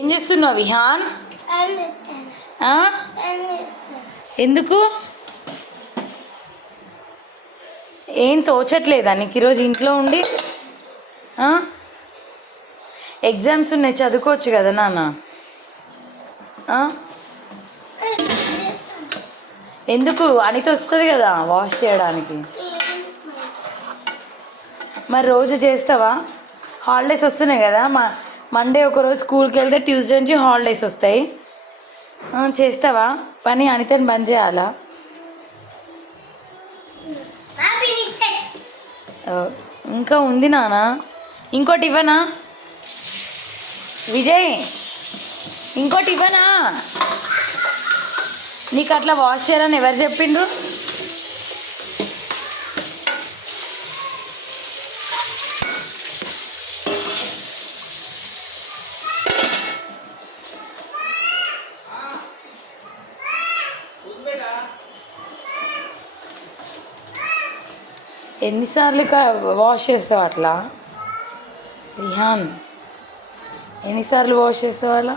ఏం చేస్తున్నావు విహాన్? ఎందుకు ఏం తోచట్లేదా నీకు ఈరోజు ఇంట్లో ఉండి? ఎగ్జామ్స్ ఉన్నాయి, చదువుకోవచ్చు కదా నాన్న. ఎందుకు? అనిత వస్తుంది కదా వాష్ చేయడానికి. మరి రోజు చేస్తావా? హాలిడేస్ వస్తున్నాయి కదా, మండే ఒకరోజు స్కూల్కి వెళ్తే ట్యూస్డే నుంచి హాలిడేస్ వస్తాయి. చేస్తావా పని? అనితని బంద్ చేయాలా? ఇంకా ఉంది నాన్న, ఇంకోటి ఇవ్వనా విజయ్? ఇంకోటి ఇవ్వనా? నీకు అట్లా వాష్ చేయాలని ఎవరు చెప్పిండ్రు? ఎన్నిసార్లు వాష్ చేస్తావు అట్లా విహాన్? ఎన్నిసార్లు వాష్ చేస్తావు అలా?